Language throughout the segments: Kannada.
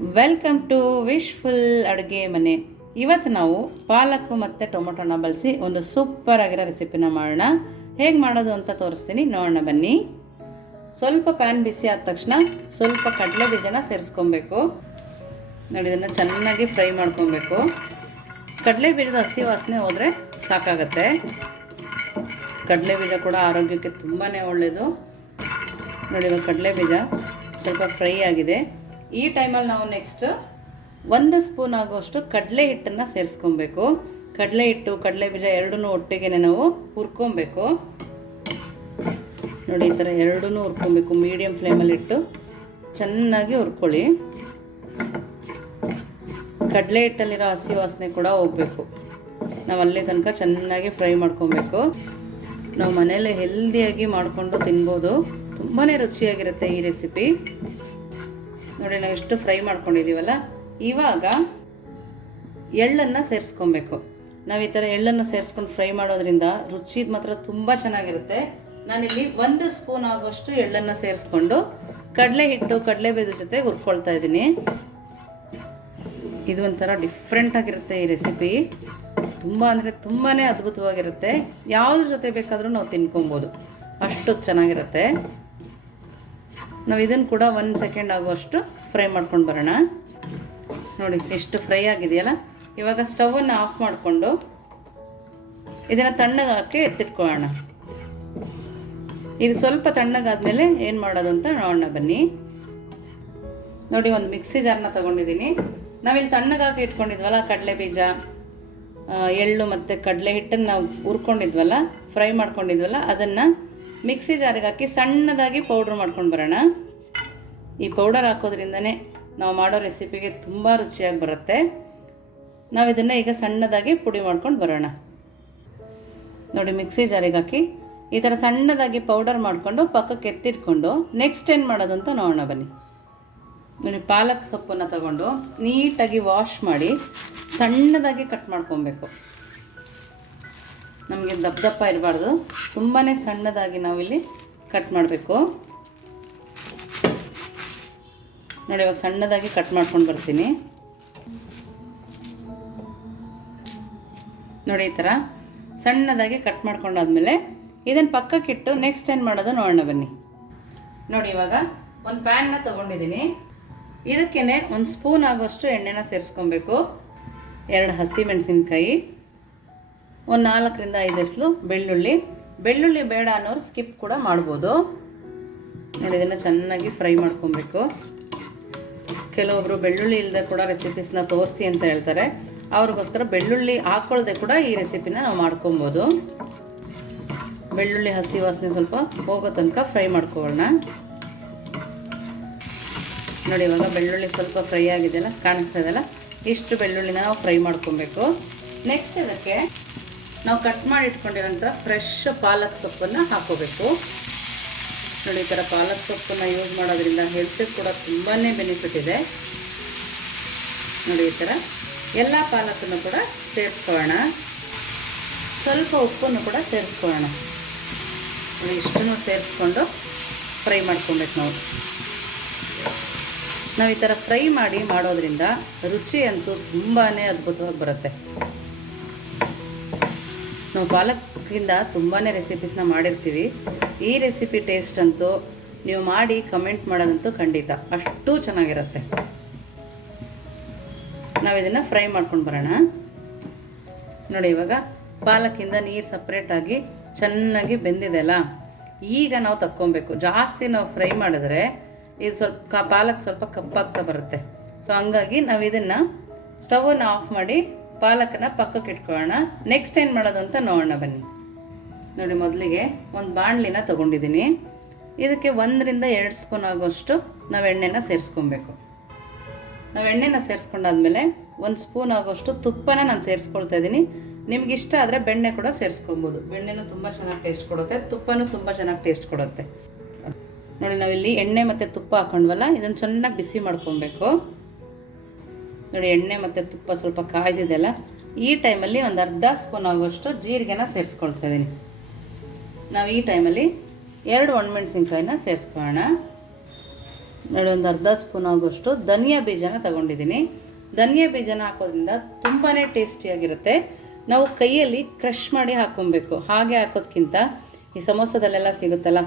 ವೆಲ್ಕಮ್ ಟು ವಿಶ್ಫುಲ್ ಅಡುಗೆ ಮನೆ. ಇವತ್ತು ನಾವು ಪಾಲಕ್ ಮತ್ತು ಟೊಮೊಟೊನ ಬಳಸಿ ಒಂದು ಸೂಪರ್ ಆಗಿರೋ ರೆಸಿಪಿನ ಮಾಡೋಣ. ಹೇಗೆ ಮಾಡೋದು ಅಂತ ತೋರಿಸ್ತೀನಿ. ನೋಡೋಣ ಬನ್ನಿ. ಸ್ವಲ್ಪ ಪ್ಯಾನ್ ಬಿಸಿ ಆದ ತಕ್ಷಣ ಸ್ವಲ್ಪ ಕಡಲೆ ಬೀಜನ ಸೇರಿಸ್ಕೊಬೇಕು. ನೋಡಿ, ಇದನ್ನು ಚೆನ್ನಾಗಿ ಫ್ರೈ ಮಾಡ್ಕೊಬೇಕು. ಕಡಲೆ ಬೀಜದ ಹಸಿ ವಾಸನೆ ಹೋದರೆ ಸಾಕಾಗತ್ತೆ. ಕಡಲೆ ಬೀಜ ಕೂಡ ಆರೋಗ್ಯಕ್ಕೆ ತುಂಬಾ ಒಳ್ಳೆಯದು ನೋಡಿ, ಇವಾಗ ಕಡಲೆ ಬೀಜ ಸ್ವಲ್ಪ ಫ್ರೈ ಆಗಿದೆ. ಈ ಟೈಮಲ್ಲಿ ನಾವು ನೆಕ್ಸ್ಟ್ ಒಂದು ಸ್ಪೂನ್ ಆಗುವಷ್ಟು ಕಡಲೆ ಹಿಟ್ಟನ್ನು ಸೇರಿಸ್ಕೊಬೇಕು. ಕಡಲೆ ಹಿಟ್ಟು, ಕಡಲೆ ಬೀಜ ಎರಡೂ ಒಟ್ಟಿಗೆ ನಾವು ಹುರ್ಕೊಬೇಕು. ನೋಡಿ, ಈ ಥರ ಎರಡೂ ಹುರ್ಕೊಬೇಕು. ಮೀಡಿಯಮ್ ಫ್ಲೇಮಲ್ಲಿ ಇಟ್ಟು ಚೆನ್ನಾಗಿ ಹುರ್ಕೊಳ್ಳಿ. ಕಡಲೆ ಹಿಟ್ಟಲ್ಲಿರೋ ಹಸಿ ವಾಸನೆ ಕೂಡ ಹೋಗಬೇಕು. ನಾವು ಅಲ್ಲಿ ತನಕ ಚೆನ್ನಾಗಿ ಫ್ರೈ ಮಾಡ್ಕೊಬೇಕು. ನಾವು ಮನೇಲಿ ಹೆಲ್ದಿಯಾಗಿ ಮಾಡಿಕೊಂಡು ತಿನ್ಬೋದು. ತುಂಬಾ ರುಚಿಯಾಗಿರುತ್ತೆ ಈ ರೆಸಿಪಿ ನೋಡಿ, ನಾವು ಎಷ್ಟು ಫ್ರೈ ಮಾಡ್ಕೊಂಡಿದ್ದೀವಲ್ಲ ಇವಾಗ ಎಳ್ಳನ್ನು ಸೇರಿಸ್ಕೊಬೇಕು. ನಾವು ಈ ಥರ ಎಳ್ಳನ್ನು ಸೇರಿಸ್ಕೊಂಡು ಫ್ರೈ ಮಾಡೋದ್ರಿಂದ ರುಚಿ ಮಾತ್ರ ತುಂಬ ಚೆನ್ನಾಗಿರುತ್ತೆ. ನಾನಿಲ್ಲಿ ಒಂದು ಸ್ಪೂನ್ ಆಗೋಷ್ಟು ಎಳ್ಳನ್ನು ಸೇರಿಸ್ಕೊಂಡು ಕಡಲೆ ಹಿಟ್ಟು, ಕಡಲೆ ಬೇದ ಜೊತೆ ಹುರ್ಕೊಳ್ತಾ ಇದ್ದೀನಿ. ಇದು ಒಂಥರ ಡಿಫ್ರೆಂಟ್ ಆಗಿರುತ್ತೆ ಈ ರೆಸಿಪಿ ತುಂಬ ಅಂದರೆ ತುಂಬಾ ಅದ್ಭುತವಾಗಿರುತ್ತೆ. ಯಾವುದ್ರ ಜೊತೆ ಬೇಕಾದರೂ ನಾವು ತಿನ್ಕೊಬೋದು. ಅಷ್ಟು ಚೆನ್ನಾಗಿರುತ್ತೆ. ನಾವು ಇದನ್ನು ಕೂಡ ಒಂದು ಸೆಕೆಂಡ್ ಆಗುವಷ್ಟು ಫ್ರೈ ಮಾಡ್ಕೊಂಡು ಬರೋಣ. ನೋಡಿ, ಎಷ್ಟು ಫ್ರೈ ಆಗಿದೆಯಲ್ಲ? ಇವಾಗ ಸ್ಟವನ್ನು ಆಫ್ ಮಾಡಿಕೊಂಡು ಇದನ್ನು ತಣ್ಣಗೆ ಹಾಕಿ ಎತ್ತಿಟ್ಕೊಳ್ಳೋಣ. ಇದು ಸ್ವಲ್ಪ ತಣ್ಣಗಾದ್ಮೇಲೆ ಏನು ಮಾಡೋದು ಅಂತ ನೋಡೋಣ ಬನ್ನಿ. ನೋಡಿ, ಒಂದು ಮಿಕ್ಸಿ ಜಾರನ್ನ ತೊಗೊಂಡಿದ್ದೀನಿ ನಾವಿಲ್ಲಿ ತಣ್ಣಗಾಕಿ ಇಟ್ಕೊಂಡಿದ್ವಲ್ಲ ಕಡಲೆ ಬೀಜ ಎಳ್ಳು ಮತ್ತು ಕಡಲೆ ಹಿಟ್ಟನ್ನು ನಾವು ಹುರ್ಕೊಂಡಿದ್ವಲ್ಲ ಫ್ರೈ ಮಾಡ್ಕೊಂಡಿದ್ವಲ್ಲ, ಅದನ್ನು ಮಿಕ್ಸಿ ಜಾರಿಗೆ ಹಾಕಿ ಸಣ್ಣದಾಗಿ ಪೌಡ್ರ್ ಮಾಡ್ಕೊಂಡು ಬರೋಣ. ಈ ಪೌಡರ್ ಹಾಕೋದ್ರಿಂದನೇ ನಾವು ಮಾಡೋ ರೆಸಿಪಿಗೆ ತುಂಬ ರುಚಿಯಾಗಿ ಬರುತ್ತೆ. ನಾವು ಇದನ್ನು ಈಗ ಸಣ್ಣದಾಗಿ ಪುಡಿ ಮಾಡ್ಕೊಂಡು ಬರೋಣ. ನೋಡಿ, ಮಿಕ್ಸಿ ಜಾರಿಗೆ ಹಾಕಿ ಈ ಥರ ಸಣ್ಣದಾಗಿ ಪೌಡರ್ ಮಾಡಿಕೊಂಡು ಪಕ್ಕಕ್ಕೆ ಎತ್ತಿಟ್ಕೊಂಡು ನೆಕ್ಸ್ಟ್ ಏನು ಮಾಡೋದು ಅಂತ ನೋಡೋಣ ಬನ್ನಿ. ನೋಡಿ, ಪಾಲಕ್ ಸೊಪ್ಪನ್ನು ತಗೊಂಡು ನೀಟಾಗಿ ವಾಶ್ ಮಾಡಿ ಸಣ್ಣದಾಗಿ ಕಟ್ ಮಾಡ್ಕೊಬೇಕು. ನಮಗೆ ದಪ್ಪ ದಪ್ಪ ಇರಬಾರ್ದು. ತುಂಬಾ ಸಣ್ಣದಾಗಿ ನಾವಿಲ್ಲಿ ಕಟ್ ಮಾಡಬೇಕು. ನೋಡಿ, ಇವಾಗ ಸಣ್ಣದಾಗಿ ಕಟ್ ಮಾಡ್ಕೊಂಡು ಬರ್ತೀನಿ. ನೋಡಿ, ಈ ಥರ ಸಣ್ಣದಾಗಿ ಕಟ್ ಮಾಡ್ಕೊಂಡಾದ್ಮೇಲೆ ಇದನ್ನು ಪಕ್ಕಕ್ಕಿಟ್ಟು ನೆಕ್ಸ್ಟ್ ಏನು ಮಾಡೋದು ನೋಡೋಣ ಬನ್ನಿ. ನೋಡಿ, ಇವಾಗ ಒಂದು ಪ್ಯಾನ್ನ ತೊಗೊಂಡಿದ್ದೀನಿ. ಇದಕ್ಕೇ ಒಂದು ಸ್ಪೂನ್ ಆಗೋಷ್ಟು ಎಣ್ಣೆನ ಸೇರಿಸ್ಕೊಬೇಕು. ಎರಡು ಹಸಿ ಮೆಣಸಿನ್ಕಾಯಿ. ಒಂದು ನಾಲ್ಕರಿಂದ ಐದು ಎಸ್ಲು ಬೆಳ್ಳುಳ್ಳಿ. ಬೆಳ್ಳುಳ್ಳಿ ಬೇಡ ಅನ್ನೋರು ಸ್ಕಿಪ್ ಕೂಡ ಮಾಡ್ಬೋದು. ನಾನು ಇದನ್ನು ಚೆನ್ನಾಗಿ ಫ್ರೈ ಮಾಡ್ಕೊಬೇಕು. ಕೆಲವೊಬ್ಬರು ಬೆಳ್ಳುಳ್ಳಿ ಇಲ್ಲದೆ ಕೂಡ ರೆಸಿಪೀಸ್ನ ತೋರಿಸಿ ಅಂತ ಹೇಳ್ತಾರೆ. ಅವ್ರಿಗೋಸ್ಕರ ಬೆಳ್ಳುಳ್ಳಿ ಹಾಕ್ಕೊಳ್ಳದೆ ಕೂಡ ಈ ರೆಸಿಪಿನ ನಾವು ಮಾಡ್ಕೊಬೋದು. ಬೆಳ್ಳುಳ್ಳಿ, ಹಸಿ ವಾಸನೆ ಸ್ವಲ್ಪ ಹೋಗೋ ತನಕ ಫ್ರೈ ಮಾಡ್ಕೊಳ್ಳೋಣ ನೋಡಿ ಇವಾಗ ಬೆಳ್ಳುಳ್ಳಿ ಸ್ವಲ್ಪ ಫ್ರೈ ಆಗಿದೆಯಲ್ಲ, ಕಾಣಿಸ್ತಾ ಇದೆಯಲ್ಲ, ಇಷ್ಟು ಬೆಳ್ಳುಳ್ಳಿನ ನಾವು ಫ್ರೈ ಮಾಡ್ಕೊಬೇಕು. ನೆಕ್ಸ್ಟ್ ಇದಕ್ಕೆ ನಾವು ಕಟ್ ಮಾಡಿ ಇಟ್ಕೊಂಡಿರೋಂಥ ಫ್ರೆಶ್ ಪಾಲಕ್ ಸೊಪ್ಪನ್ನು ಹಾಕೋಬೇಕು ನೋಡಿ, ಈ ಥರ ಪಾಲಕ್ ಸೊಪ್ಪನ್ನು ಯೂಸ್ ಮಾಡೋದ್ರಿಂದ ಹೆಲ್ತ್ ಕೂಡ ತುಂಬಾ ಬೆನಿಫಿಟ್ ಇದೆ. ನೋಡಿ, ಈ ಥರ ಎಲ್ಲ ಪಾಲಕನ್ನು ಕೂಡ ಸೇರಿಸ್ಕೊಳ್ಳೋಣ ಸ್ವಲ್ಪ ಉಪ್ಪನ್ನು ಕೂಡ ಸೇರಿಸ್ಕೊಳ್ಳೋಣ ನೋಡಿ, ಇಷ್ಟನ್ನು ಸೇರಿಸ್ಕೊಂಡು ಫ್ರೈ ಮಾಡ್ಕೊಬೇಕು ನಾವು. ನಾವು ಈ ಥರ ಫ್ರೈ ಮಾಡಿ ಮಾಡೋದ್ರಿಂದ ರುಚಿ ಅಂತೂ ತುಂಬಾ ಅದ್ಭುತವಾಗಿ ಬರುತ್ತೆ. ನಾವು ಪಾಲಕ್ಕಿಂದ ತುಂಬಾ ರೆಸಿಪೀಸ್ನ ಮಾಡಿರ್ತೀವಿ. ಈ ರೆಸಿಪಿ ಟೇಸ್ಟ್ ಅಂತೂ ನೀವು ಮಾಡಿ ಕಮೆಂಟ್ ಮಾಡೋದಂತೂ ಖಂಡಿತ. ಅಷ್ಟು ಚೆನ್ನಾಗಿರುತ್ತೆ. ನಾವು ಇದನ್ನು ಫ್ರೈ ಮಾಡ್ಕೊಂಡು ಬರೋಣ. ನೋಡಿ ಇವಾಗ ಪಾಲಕ್ಕಿಂದ ನೀರು ಸಪ್ರೇಟಾಗಿ ಚೆನ್ನಾಗಿ ಬೆಂದಿದೆ ಅಲ್ಲ? ಈಗ ನಾವು ತಕ್ಕೊಬೇಕು. ಜಾಸ್ತಿ ನಾವು ಫ್ರೈ ಮಾಡಿದ್ರೆ ಇದು ಸ್ವಲ್ಪ ಪಾಲಕ್ ಸ್ವಲ್ಪ ಕಪ್ಪಾಗ್ತಾ ಬರುತ್ತೆ. ಸೊ ಹಂಗಾಗಿ ನಾವು ಇದನ್ನು ಸ್ಟವನ್ನು ಆಫ್ ಮಾಡಿ ಪಾಲಕನ್ನ ಪಕ್ಕಕ್ಕೆ ಇಟ್ಕೊಳ್ಳೋಣ. ನೆಕ್ಸ್ಟ್ ಏನು ಮಾಡೋದು ಅಂತ ನೋಡೋಣ ಬನ್ನಿ. ನೋಡಿ, ಮೊದಲಿಗೆ ಒಂದು ಬಾಣಲಿನ ತೊಗೊಂಡಿದ್ದೀನಿ. ಇದಕ್ಕೆ ಒಂದರಿಂದ ಎರಡು ಸ್ಪೂನ್ ಆಗೋಷ್ಟು ನಾವು ಎಣ್ಣೆನ ಸೇರಿಸ್ಕೊಬೇಕು. ನಾವು ಎಣ್ಣೆನ ಸೇರಿಸ್ಕೊಂಡಾದ್ಮೇಲೆ ಒಂದು ಸ್ಪೂನ್ ಆಗೋಷ್ಟು ತುಪ್ಪನ ನಾನು ಸೇರಿಸ್ಕೊಳ್ತಾ ಇದ್ದೀನಿ ನಿಮ್ಗೆ ಇಷ್ಟ ಆದರೆ ಬೆಣ್ಣೆ ಕೂಡ ಸೇರಿಸ್ಕೊಬೋದು. ಬೆಣ್ಣೆನೂ ತುಂಬ ಚೆನ್ನಾಗಿ ಟೇಸ್ಟ್ ಕೊಡುತ್ತೆ, ತುಪ್ಪನೂ ತುಂಬ ಚೆನ್ನಾಗಿ ಟೇಸ್ಟ್ ಕೊಡುತ್ತೆ. ನೋಡಿ, ನಾವಿಲ್ಲಿ ಎಣ್ಣೆ ಮತ್ತು ತುಪ್ಪ ಹಾಕೊಂಡ್ವಲ್ಲ, ಇದನ್ನು ಚೆನ್ನಾಗಿ ಬಿಸಿ ಮಾಡ್ಕೊಬೇಕು. ನೋಡಿ ಎಣ್ಣೆ ಮತ್ತು ತುಪ್ಪ ಸ್ವಲ್ಪ ಕಾಯ್ದಿದೆಲ್ಲ ಈ ಟೈಮಲ್ಲಿ ಒಂದು ಅರ್ಧ ಸ್ಪೂನ್ ಆಗೋಷ್ಟು ಜೀರಿಗೆನ ಸೇರಿಸ್ಕೊಳ್ತಾ ಇದ್ದೀನಿ. ನಾವು ಈ ಟೈಮಲ್ಲಿ ಎರಡು ಒಣಮೆಣ್ಸಿನ್ಕಾಯಿನ ಸೇರಿಸ್ಕೊಳ್ಳೋಣ. ನೋಡಿ ಒಂದು ಅರ್ಧ ಸ್ಪೂನ್ ಆಗೋಷ್ಟು ಧನಿಯಾ ಬೀಜನ ತಗೊಂಡಿದ್ದೀನಿ. ಧನಿಯಾ ಬೀಜನ ಹಾಕೋದ್ರಿಂದ ತುಂಬಾ ಟೇಸ್ಟಿಯಾಗಿರುತ್ತೆ. ನಾವು ಕೈಯಲ್ಲಿ ಕ್ರಷ್ ಮಾಡಿ ಹಾಕೊಬೇಕು ಹಾಗೆ ಹಾಕೋದ್ಕಿಂತ ಈ ಸಮೋಸದಲ್ಲೆಲ್ಲ ಸಿಗುತ್ತಲ್ಲ,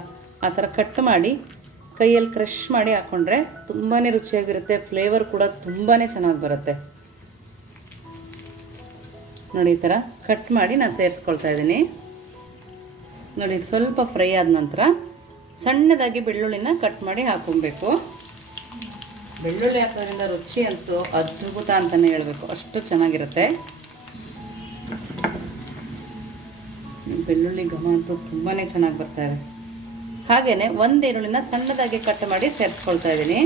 ಆ ಥರ ಕಟ್ ಮಾಡಿ ಕೈಯಲ್ಲಿ ಕ್ರಷ್ ಮಾಡಿ ಹಾಕ್ಕೊಂಡ್ರೆ ತುಂಬಾ ರುಚಿಯಾಗಿರುತ್ತೆ ಫ್ಲೇವರ್ ಕೂಡ ತುಂಬಾ ಚೆನ್ನಾಗಿ ಬರುತ್ತೆ. ನೋಡಿ ಈ ಥರ ಕಟ್ ಮಾಡಿ ನಾನು ಸೇರಿಸ್ಕೊಳ್ತಾ ಇದ್ದೀನಿ. ನೋಡಿ ಸ್ವಲ್ಪ ಫ್ರೈ ಆದ ನಂತರ ಸಣ್ಣದಾಗಿ ಬೆಳ್ಳುಳ್ಳಿನ ಕಟ್ ಮಾಡಿ ಹಾಕೊಬೇಕು. ಬೆಳ್ಳುಳ್ಳಿ ಹಾಕೋದ್ರಿಂದ ರುಚಿ ಅಂತೂ ಅದ್ಭುತ ಅಂತಲೇ ಹೇಳಬೇಕು, ಅಷ್ಟು ಚೆನ್ನಾಗಿರುತ್ತೆ. ಬೆಳ್ಳುಳ್ಳಿ ಘಮ ಅಂತೂ ತುಂಬಾ ಚೆನ್ನಾಗಿ ಬರ್ತಾ ಇದೆ. ಹಾಗೆಯೇ ಒಂದು ಈರುಳ್ಳಿನ ಸಣ್ಣದಾಗಿ ಕಟ್ ಮಾಡಿ ಸೇರಿಸ್ಕೊಳ್ತಾ ಇದ್ದೀನಿ.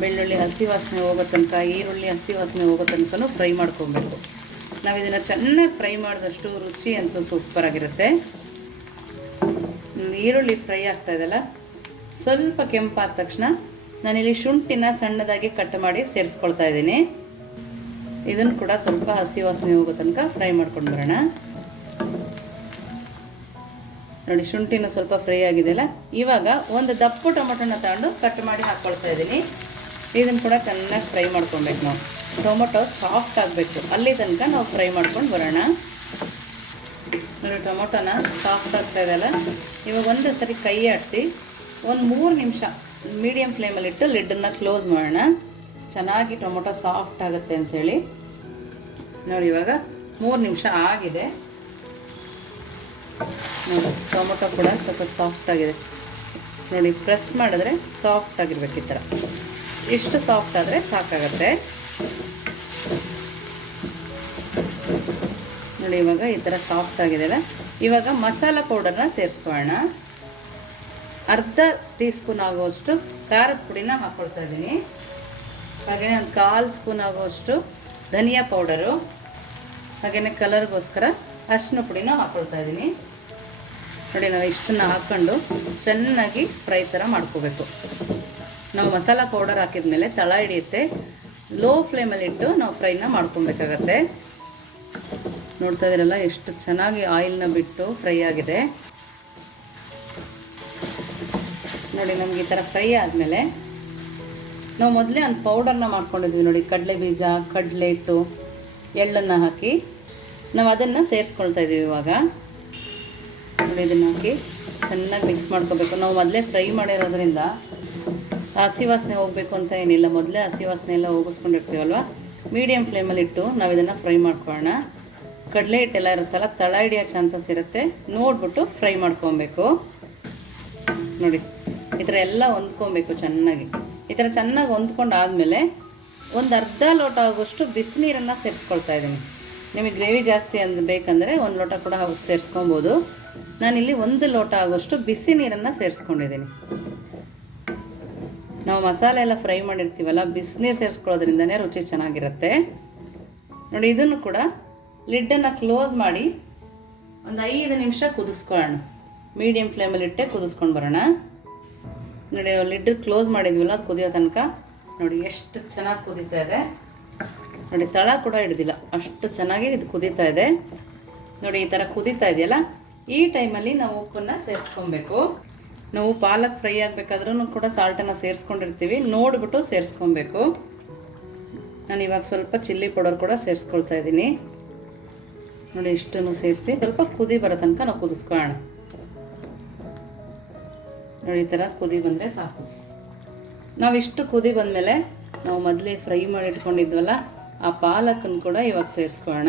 ಬೆಳ್ಳುಳ್ಳಿ, ಹಸಿ ವಾಸನೆ ಹೋಗೋ ತನಕ, ಈರುಳ್ಳಿ, ಹಸಿ ವಾಸನೆ ಹೋಗೋ ತನಕನೂ ಫ್ರೈ ಮಾಡ್ಕೊಬೇಕು. ನಾವು ಇದನ್ನು ಚೆನ್ನಾಗಿ ಫ್ರೈ ಮಾಡಿದಷ್ಟು ರುಚಿ ಅಂತೂ ಸೂಪರಾಗಿರುತ್ತೆ ಈರುಳ್ಳಿ ಫ್ರೈ ಆಗ್ತಾ ಇದೆಯಲ್ಲ, ಸ್ವಲ್ಪ ಕೆಂಪಾದ ತಕ್ಷಣ ನಾನಿಲ್ಲಿ ಶುಂಠಿನ ಸಣ್ಣದಾಗಿ ಕಟ್ ಮಾಡಿ ಸೇರಿಸ್ಕೊಳ್ತಾ ಇದ್ದೀನಿ. ಇದನ್ನು ಕೂಡ ಸ್ವಲ್ಪ ಹಸಿ ವಾಸನೆ ಹೋಗೋ ತನಕ ಫ್ರೈ ಮಾಡ್ಕೊಂಡು ಬರೋಣ. ನೋಡಿ ಶುಂಠಿನೂ ಸ್ವಲ್ಪ ಫ್ರೈ ಆಗಿದೆಯಲ್ಲ? ಇವಾಗ ಒಂದು ದಪ್ಪು ಟೊಮೊಟೊನ ತಗೊಂಡು ಕಟ್ ಮಾಡಿ ಹಾಕ್ಕೊಳ್ತಾ ಇದ್ದೀನಿ. ಇದನ್ನು ಕೂಡ ಚೆನ್ನಾಗಿ ಫ್ರೈ ಮಾಡ್ಕೊಬೇಕು ನಾವು. ಟೊಮೊಟೊ ಸಾಫ್ಟ್ ಆಗಬೇಕು. ಅಲ್ಲಿ ತನಕ ನಾವು ಫ್ರೈ ಮಾಡ್ಕೊಂಡು ಬರೋಣ. ನೋಡಿ ಟೊಮೊಟೊನ ಸಾಫ್ಟ್ ಆಗ್ತಾ ಇದೆಯಲ್ಲ ಇವಾಗ ಒಂದು ಸರಿ ಕೈ ಆಡಿಸಿ ಒಂದು ಮೂರು ನಿಮಿಷ ಮೀಡಿಯಮ್ ಫ್ಲೇಮಲ್ಲಿಟ್ಟು ಲಿಡ್ಡನ್ನು ಕ್ಲೋಸ್ ಮಾಡೋಣ. ಚೆನ್ನಾಗಿ ಟೊಮೊಟೊ ಸಾಫ್ಟ್ ಆಗುತ್ತೆ ಅಂಥೇಳಿ ನೋಡಿ ಇವಾಗ ಮೂರು ನಿಮಿಷ ಆಗಿದೆ. ನೋಡಿ ಟೊಮೊಟೊ ಕೂಡ ಸ್ವಲ್ಪ ಸಾಫ್ಟ್ ಆಗಿದೆ. ನೋಡಿ ಪ್ರೆಸ್ ಮಾಡಿದ್ರೆ ಸಾಫ್ಟ್ ಆಗಿರ್ಬೇಕು ಈ ಥರ ಇಷ್ಟು ಸಾಫ್ಟ್ ಆದರೆ ಸಾಕಾಗತ್ತೆ. ನೋಡಿ, ಇವಾಗ ಈ ಥರ ಸಾಫ್ಟ್ ಆಗಿದೆಯಲ್ಲ ಇವಾಗ ಮಸಾಲ ಪೌಡರ್ನ ಸೇರಿಸ್ಕೊಳ್ಳೋಣ. ಅರ್ಧ ಟೀ ಸ್ಪೂನ್ ಆಗುವಷ್ಟು ಖಾರದ ಪುಡಿನ ಹಾಕ್ಕೊಳ್ತಾ ಇದ್ದೀನಿ. ಹಾಗೆಯೇ ಒಂದು ಕಾಲು ಸ್ಪೂನ್ ಆಗುವಷ್ಟು ಧನಿಯಾ ಪೌಡರು ಹಾಗೆಯೇ ಕಲರ್ಗೋಸ್ಕರ ಅರಿಶಿನ ಪುಡಿನ ಹಾಕ್ಕೊಳ್ತಾ ಇದ್ದೀನಿ. ನೋಡಿ, ನಾವು ಇಷ್ಟನ್ನು ಹಾಕ್ಕೊಂಡು ಚೆನ್ನಾಗಿ ಫ್ರೈ ಥರ ಮಾಡ್ಕೋಬೇಕು. ನಾವು ಮಸಾಲ ಪೌಡರ್ ಹಾಕಿದ ಮೇಲೆ ತಳ ಹಿಡಿಯುತ್ತೆ. ಲೋ ಫ್ಲೇಮಲ್ಲಿಟ್ಟು ನಾವು ಫ್ರೈನ ಮಾಡ್ಕೊಬೇಕಾಗತ್ತೆ. ನೋಡ್ತಾ ಇದ್ದೀರಲ್ಲ ಎಷ್ಟು ಚೆನ್ನಾಗಿ ಆಯಿಲ್ನ ಬಿಟ್ಟು ಫ್ರೈ ಆಗಿದೆ. ನೋಡಿ, ನಮಗೆ ಈ ಥರ ಫ್ರೈ ಆದಮೇಲೆ ನಾವು ಮೊದಲೇ ಒಂದು ಪೌಡರ್ನ ಮಾಡ್ಕೊಂಡಿದ್ವಿ ನೋಡಿ ಕಡಲೆ ಬೀಜ ಕಡಲೆ ಹಿಟ್ಟು ಎಳ್ಳನ್ನು ಹಾಕಿ. ನಾವು ಅದನ್ನು ಸೇರಿಸ್ಕೊಳ್ತಾ ಇದ್ದೀವಿ ಇವಾಗ. ನೋಡಿ ಇದನ್ನು ಹಾಕಿ ಚೆನ್ನಾಗಿ ಮಿಕ್ಸ್ ಮಾಡ್ಕೋಬೇಕು. ನಾವು ಮೊದಲೇ ಫ್ರೈ ಮಾಡಿರೋದ್ರಿಂದ ಹಸಿ ವಾಸನೆ ಹೋಗಬೇಕು ಅಂತ ಏನಿಲ್ಲ. ಮೊದಲೇ ಹಸಿ ವಾಸನೆ ಎಲ್ಲ ಹೋಗಿಸ್ಕೊಂಡಿರ್ತೀವಲ್ವ? ಮೀಡಿಯಮ್ ಫ್ಲೇಮಲ್ಲಿ ಇಟ್ಟು ನಾವು ಇದನ್ನು ಫ್ರೈ ಮಾಡ್ಕೊಳ್ಳೋಣ. ಕಡಲೆ ಹಿಟ್ಟೆಲ್ಲ ಇರುತ್ತಲ್ಲ, ತಳ ಹಿಡಿಯೋ ಚಾನ್ಸಸ್ ಇರುತ್ತೆ. ನೋಡಿಬಿಟ್ಟು ಫ್ರೈ ಮಾಡ್ಕೊಬೇಕು. ನೋಡಿ, ಈ ಥರ ಎಲ್ಲ ಹೊಂದ್ಕೊಬೇಕು ಚೆನ್ನಾಗಿ. ಈ ಥರ ಚೆನ್ನಾಗಿ ಹೊಂದ್ಕೊಂಡು ಆದಮೇಲೆ ಒಂದು ಅರ್ಧ ಲೋಟ ಆಗೋಷ್ಟು ಬಿಸಿನೀರನ್ನು ಸೇರಿಸ್ಕೊಳ್ತಾ ಇದ್ದೀನಿ ನಿಮಗೆ ಗ್ರೇವಿ ಜಾಸ್ತಿ ಅಂದ್ ಬೇಕಂದರೆ ಒಂದು ಲೋಟ ಕೂಡ ಸೇರಿಸ್ಕೊಬೋದು. ನಾನಿಲ್ಲಿ ಒಂದು ಲೋಟ ಆಗೋಷ್ಟು ಬಿಸಿ ನೀರನ್ನು ಸೇರಿಸ್ಕೊಂಡಿದ್ದೀನಿ. ನಾವು ಮಸಾಲೆ ಎಲ್ಲ ಫ್ರೈ ಮಾಡಿರ್ತೀವಲ್ಲ ಬಿಸಿನೀರು ಸೇರಿಸ್ಕೊಳ್ಳೋದ್ರಿಂದನೇ ರುಚಿ ಚೆನ್ನಾಗಿರುತ್ತೆ. ನೋಡಿ, ಇದನ್ನು ಕೂಡ ಲಿಡ್ಡನ್ನು ಕ್ಲೋಸ್ ಮಾಡಿ ಒಂದು ಐದು ನಿಮಿಷ ಕುದಿಸ್ಕೊಳ್ಳೋಣ. ಮೀಡಿಯಮ್ ಫ್ಲೇಮಲ್ಲಿ ಇಟ್ಟೆ ಕುದಿಸ್ಕೊಂಡು ಬರೋಣ. ನೋಡಿ ಲಿಡ್ ಕ್ಲೋಸ್ ಮಾಡಿದ್ವಲ್ಲ, ಅದು ಕುದಿಯೋ ತನಕ. ನೋಡಿ, ಎಷ್ಟು ಚೆನ್ನಾಗಿ ಕುದೀತಾ ಇದೆ. ನೋಡಿ ತಳ ಕೂಡ ಹಿಡ್ದಿಲ್ಲ. ಅಷ್ಟು ಚೆನ್ನಾಗಿ ಇದು ಕುದೀತಾ ಇದೆ. ನೋಡಿ, ಈ ಥರ ಕುದೀತಾ ಇದೆಯಲ್ಲ? ಈ ಟೈಮಲ್ಲಿ ನಾವು ಉಪ್ಪನ್ನು ಸೇರಿಸ್ಕೊಬೇಕು. ನಾವು ಪಾಲಕ್ ಫ್ರೈ ಆಗಬೇಕಾದ್ರೂ ಕೂಡ ಸಾಲ್ಟನ್ನು ಸೇರಿಸ್ಕೊಂಡಿರ್ತೀವಿ. ನೋಡಿಬಿಟ್ಟು ಸೇರಿಸ್ಕೊಬೇಕು. ನಾನು ಇವಾಗ ಸ್ವಲ್ಪ ಚಿಲ್ಲಿ ಪೌಡರ್ ಕೂಡ ಸೇರಿಸ್ಕೊಳ್ತಾ ಇದ್ದೀನಿ. ನೋಡಿ, ಇಷ್ಟನ್ನು ಸೇರಿಸಿ ಸ್ವಲ್ಪ ಕುದಿ ಬರೋ ತನಕ ನಾವು ಕುದಿಸ್ಕೊಳ್ಳೋಣ. ನೋಡಿ, ಈ ಥರ ಕುದಿ ಬಂದರೆ ಸಾಕು. ನಾವಿಷ್ಟು ಕುದಿ ಬಂದಮೇಲೆ ನಾವು ಮೊದಲೇ ಫ್ರೈ ಮಾಡಿ ಇಟ್ಕೊಂಡಿದ್ವಲ್ಲ, ಆ ಪಾಲಕನ್ನು ಕೂಡ ಇವಾಗ ಸೇರಿಸ್ಕೊಳ್ಳೋಣ.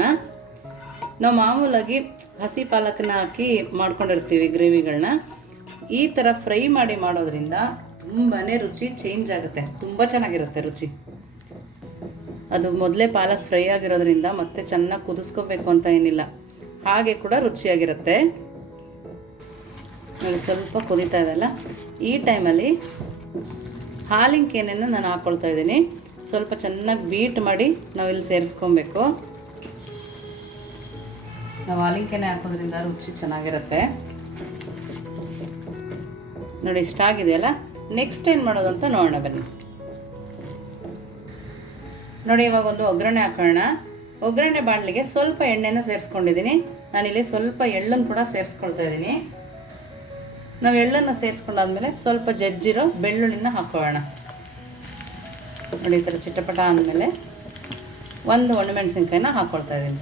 ನಾವು ಮಾಮೂಲಾಗಿ ಹಸಿ ಪಾಲಕನ್ನ ಹಾಕಿ ಮಾಡ್ಕೊಂಡಿರ್ತೀವಿ ಗ್ರೇವಿಗಳನ್ನ ಈ ಥರ ಫ್ರೈ ಮಾಡಿ ಮಾಡೋದ್ರಿಂದ ತುಂಬಾ ರುಚಿ ಚೇಂಜ್ ಆಗುತ್ತೆ. ತುಂಬ ಚೆನ್ನಾಗಿರುತ್ತೆ ರುಚಿ. ಅದು ಮೊದಲೇ ಪಾಲಕ್ ಫ್ರೈ ಆಗಿರೋದ್ರಿಂದ ಮತ್ತೆ ಚೆನ್ನಾಗಿ ಕುದಿಸ್ಕೋಬೇಕು ಅಂತ ಏನಿಲ್ಲ. ಹಾಗೆ ಕೂಡ ರುಚಿಯಾಗಿರುತ್ತೆ. ಸ್ವಲ್ಪ ಕುದೀತಾ ಇದೆಲ್ಲ ಈ ಟೈಮಲ್ಲಿ ಹಾಲಿನ ಕೇನೆಯನ್ನು ನಾನು ಹಾಕ್ಕೊಳ್ತಾ ಇದ್ದೀನಿ. ಸ್ವಲ್ಪ ಚೆನ್ನಾಗಿ ಬೀಟ್ ಮಾಡಿ ನಾವು ಇಲ್ಲಿ ಸೇರಿಸ್ಕೊಬೇಕು. ನಾವು ಹಾಲಿನ ಕೆನೆ ಹಾಕೋದ್ರಿಂದ ರುಚಿ ಚೆನ್ನಾಗಿರುತ್ತೆ. ನೋಡಿ, ಇಷ್ಟ ಆಗಿದೆಯಲ್ಲ ನೆಕ್ಸ್ಟ್ ಏನು ಮಾಡೋದು ಅಂತ ನೋಡೋಣ ಬನ್ನಿ. ನೋಡಿ, ಇವಾಗ ಒಂದು ಒಗ್ಗರಣೆ ಹಾಕೋಣ. ಒಗ್ಗರಣೆ ಬಾಣಲಿಗೆ ಸ್ವಲ್ಪ ಎಣ್ಣೆನ ಸೇರಿಸ್ಕೊಂಡಿದ್ದೀನಿ. ನಾನಿಲ್ಲಿ ಸ್ವಲ್ಪ ಎಳ್ಳನ್ನು ಕೂಡ ಸೇರಿಸ್ಕೊಳ್ತಾ ಇದ್ದೀನಿ. ನಾವು ಎಳ್ಳನ್ನು ಸೇರಿಸ್ಕೊಂಡಾದ್ಮೇಲೆ ಸ್ವಲ್ಪ ಜಜ್ಜಿರೋ ಬೆಳ್ಳುಳ್ಳಿನ ಹಾಕೊಳ್ಳೋಣ ನೋಡಿ, ಈ ಥರ ಚಿಟಪಟ ಆದಮೇಲೆ ಒಂದು ಒಣಮೆಣಸಿನ್ಕಾಯಿನ ಹಾಕ್ಕೊಳ್ತಾ ಇದ್ದೀನಿ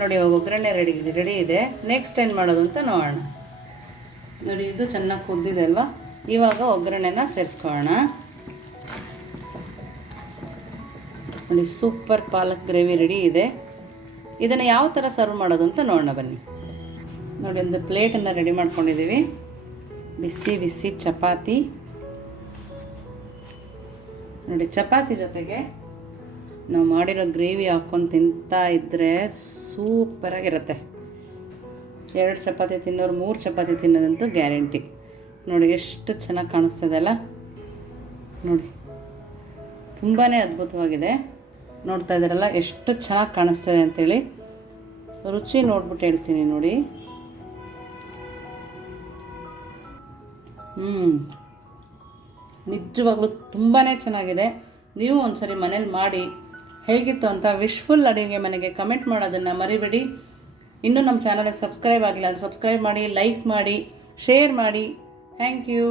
ನೋಡಿ, ಇವಾಗ ಒಗ್ಗರಣೆ ರೆಡಿ ಇದೆ ರೆಡಿ ಇದೆ. ನೆಕ್ಸ್ಟ್ ಏನು ಮಾಡೋದು ಅಂತ ನೋಡೋಣ. ನೋಡಿ, ಇದು ಚೆನ್ನಾಗಿ ಕುದ್ದಿದೆ ಅಲ್ವಾ? ಇವಾಗ ಒಗ್ಗರಣೆನ ಸೇರಿಸ್ಕೊಳ್ಳೋಣ. ನೋಡಿ, ಸೂಪರ್ ಪಾಲಕ್ ಗ್ರೇವಿ ರೆಡಿ ಇದೆ. ಇದನ್ನು ಯಾವ ಥರ ಸರ್ವ್ ಮಾಡೋದು ಅಂತ ನೋಡೋಣ ಬನ್ನಿ. ನೋಡಿ, ಒಂದು ಪ್ಲೇಟನ್ನು ರೆಡಿ ಮಾಡ್ಕೊಂಡಿದ್ದೀವಿ. ಬಿಸಿ ಬಿಸಿ ಚಪಾತಿ. ನೋಡಿ, ಚಪಾತಿ ಜೊತೆಗೆ ನಾವು ಮಾಡಿರೋ ಗ್ರೇವಿ ಹಾಕ್ಕೊಂಡು ತಿಂತಾ ಇದ್ದರೆ ಸೂಪರಾಗಿರುತ್ತೆ. ಎರಡು ಚಪಾತಿ ತಿನ್ನೋರು ಮೂರು ಚಪಾತಿ ತಿನ್ನೋದಂತೂ ಗ್ಯಾರಂಟಿ. ನೋಡಿ, ಎಷ್ಟು ಚೆನ್ನಾಗಿ ಕಾಣಿಸ್ತದಲ್ಲ ನೋಡಿ ತುಂಬಾ ಅದ್ಭುತವಾಗಿದೆ. ನೋಡ್ತಾ ಇದ್ದಾರಲ್ಲ, ಎಷ್ಟು ಚೆನ್ನಾಗಿ ಕಾಣಿಸ್ತದೆ ಅಂತೇಳಿ. ರುಚಿ ನೋಡ್ಬಿಟ್ಟು ಹೇಳ್ತೀನಿ ನೋಡಿ. ಹ್ಞೂ ನಿಜವಾಗ್ಲೂ ತುಂಬಾ ಚೆನ್ನಾಗಿದೆ. ನೀವು ಒಂದ್ಸರಿ ಮನೇಲಿ ಮಾಡಿ. ಹೇಗಿತ್ತು ಅಂತ ವಿಶ್ಫುಲ್ ಅಡುಗೆ ಮನೆಗೆ ಕಮೆಂಟ್ ಮಾಡೋದನ್ನು ಮರಿಬೇಡಿ. ಇನ್ನೂ ನಮ್ಮ ಚಾನಲ್ಗೆ ಸಬ್ಸ್ಕ್ರೈಬ್ ಆಗಿಲ್ಲ ಅದು ಸಬ್ಸ್ಕ್ರೈಬ್ ಮಾಡಿ ಲೈಕ್ ಮಾಡಿ ಶೇರ್ ಮಾಡಿ. Thank you